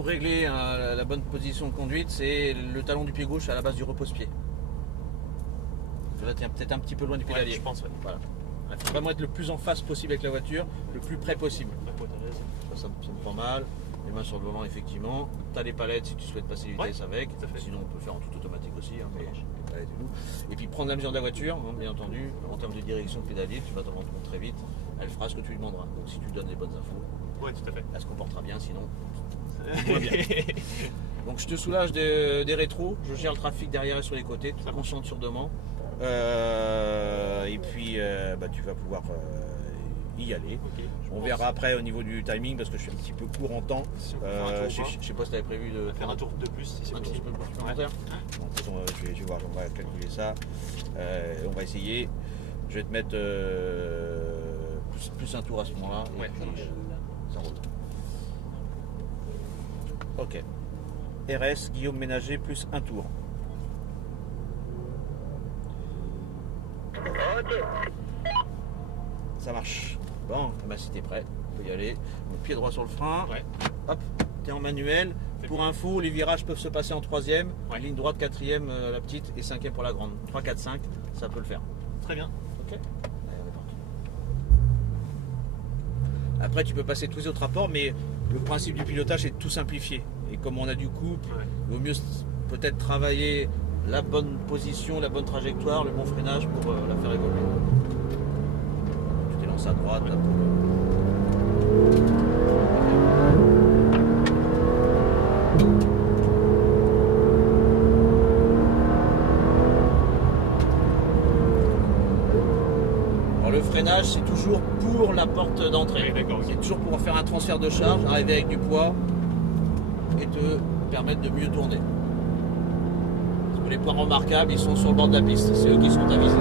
pour régler la bonne position de conduite, c'est le talon du pied gauche à la base du repose-pied. Là, tu es peut-être un petit peu loin du pédalier. Je pense, ouais. Voilà. Il faut vraiment être le plus en face possible avec la voiture, le plus près possible. Ça me prend mal. Les mains sur le volant, effectivement. Tu as les palettes si tu souhaites passer les vitesses avec. Sinon, on peut faire en tout automatique aussi. Mais les palettes et tout. Et puis prendre la mesure de la voiture, bien entendu. En termes de direction de pédalier, tu vas te rendre compte très vite. Elle fera ce que tu lui demanderas. Donc si tu lui donnes les bonnes infos, tout à fait. Elle se comportera bien, sinon moins bien. Donc je te soulage des rétros, je gère le trafic derrière et sur les côtés, tu te concentres sur devant. Et puis tu vas pouvoir y aller. On verra après au niveau du timing parce que je suis un petit peu court en temps. Je sais pas si tu avais prévu de faire un tour de plus si c'est un tour supplémentaire. Je vais voir, on va calculer ça. On va essayer. Je vais te mettre plus un tour à ce moment-là. Ça roule. Ok. RS, Guillaume Ménager, plus un tour. Ok. Ça marche. Bon, bah si t'es prêt, on peut y aller. Donc, pied droit sur le frein. Hop, t'es en manuel. Pour info, les virages peuvent se passer en troisième. Ligne droite, quatrième, la petite, et cinquième pour la grande. 3, 4, 5, ça peut le faire. Très bien. Ok. Allez, on est parti. Après, tu peux passer tous les autres rapports, mais le principe du pilotage, c'est de tout simplifier. Et comme on a du couple, il vaut mieux peut-être travailler la bonne position, la bonne trajectoire, le bon freinage pour la faire évoluer. Tu t'élances à droite. Là, Alors, le freinage, c'est toujours pour la porte d'entrée. C'est toujours pour faire un transfert de charge, arriver avec du poids et te permettre de mieux tourner. Parce que les points remarquables, ils sont sur le bord de la piste, c'est eux qui sont avisés.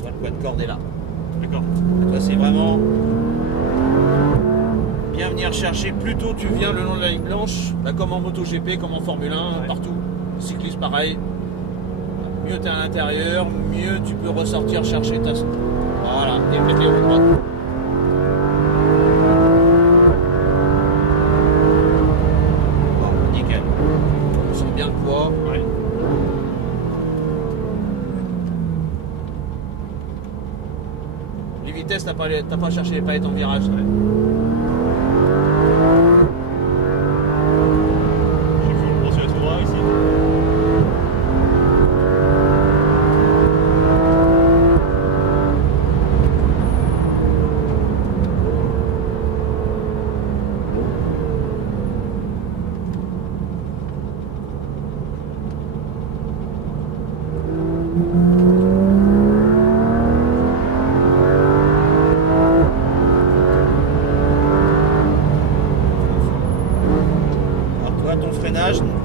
Toi, le poids de corde est là. D'accord. Toi, c'est vraiment bien venir chercher. Plus tôt tu viens le long de la ligne blanche, là, comme en MotoGP, comme en Formule 1, partout. Cycliste, pareil. Mieux tu es à l'intérieur, mieux tu peux ressortir chercher ta. Voilà, et mettre les roues droites. Bon, nickel. On sent bien le poids. Les vitesses, t'as pas cherché les palettes en virage.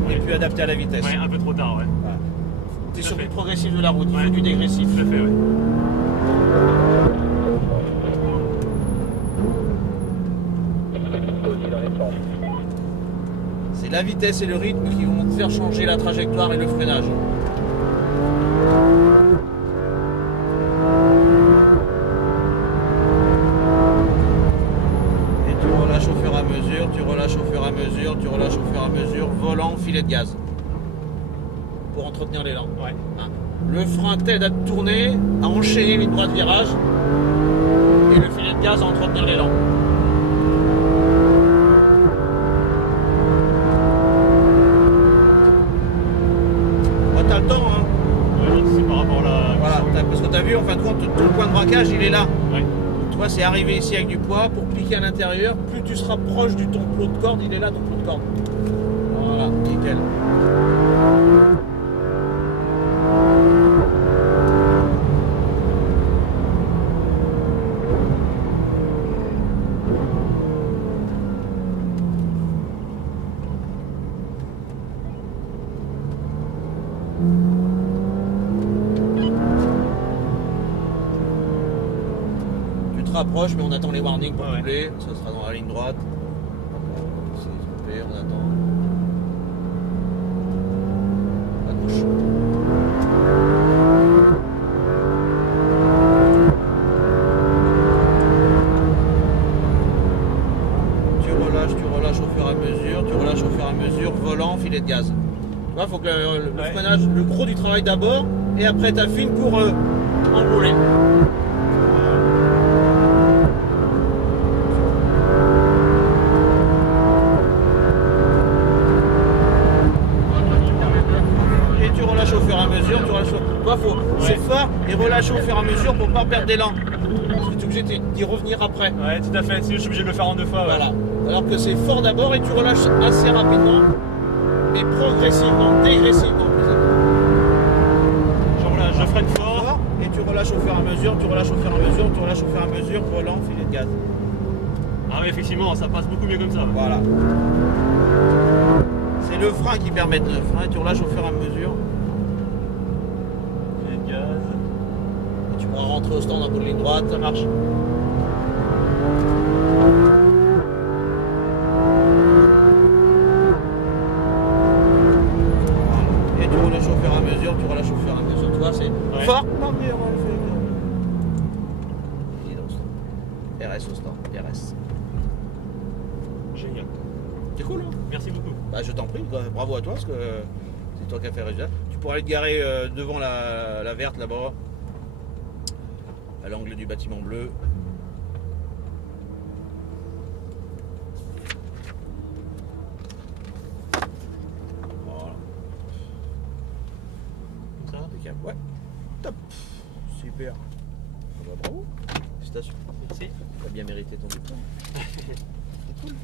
N'est plus adapté à la vitesse. Un peu trop tard, Voilà. Tu es sur du progressif de la route, il faut du dégressif. Tout à fait, C'est la vitesse et le rythme qui vont te faire changer la trajectoire et le freinage. Et tu relâches au fur et à mesure, tu relâches au fur et à mesure, tu relâches au fur et à mesure, volant, filet de gaz. Pour entretenir l'élan. Le frein t'aide à te tourner, à enchaîner les droits de virage, et le filet de gaz à entretenir l'élan. T'as le temps, hein. C'est par rapport à la. Voilà, parce que t'as vu, en fin de compte, ton point de braquage, il est là. Toi, c'est arrivé ici avec du poids pour cliquer à l'intérieur. Plus tu seras proche du ton plot de corde, il est là, ton plot de corde. Voilà, nickel. Tu te rapproches, mais on attend les warnings pour doubler. Ça sera dans la ligne droite. C'est coupé, on attend. à mesure, volant, filet de gaz. Il faut que le freinage, le gros du travail d'abord, et après t'affines pour enrouler. Et tu relâches au fur et à mesure, c'est fort et relâcher au fur et à mesure pour pas perdre d'élan. Parce que tu es obligé d'y revenir après. Ouais, tout à fait, je suis obligé de le faire en 2 fois. Ouais. Voilà. Alors que c'est fort d'abord et tu relâches assez rapidement, mais progressivement, dégressivement. Je freine fort. Et tu relâches au fur et à mesure, tu relâches au fur et à mesure, tu relâches au fur et à mesure, volant, filet de gaz. Ah oui, effectivement, ça passe beaucoup mieux comme ça. Voilà. C'est le frein qui permet de freiner, tu relâches au fur et à mesure. Filet de gaz. Et tu pourras rentrer au stand en bout de ligne droite, ça marche. Et tu relâches au fur et à mesure, tu relâches au fur et à mesure. Tu vois, c'est fort. Non, mais on va le faire. RS au stand, RS. Génial. C'est cool, hein? Merci beaucoup. Bah, je t'en prie, bravo à toi, parce que c'est toi qui as fait le résultat. Tu pourras aller te garer devant la verte là-bas, à l'angle du bâtiment bleu. Voilà. Comme ça. Impeccable. Ouais. Top. Super. Bravo. Félicitations. Merci. Tu as bien mérité ton diplôme. C'est cool.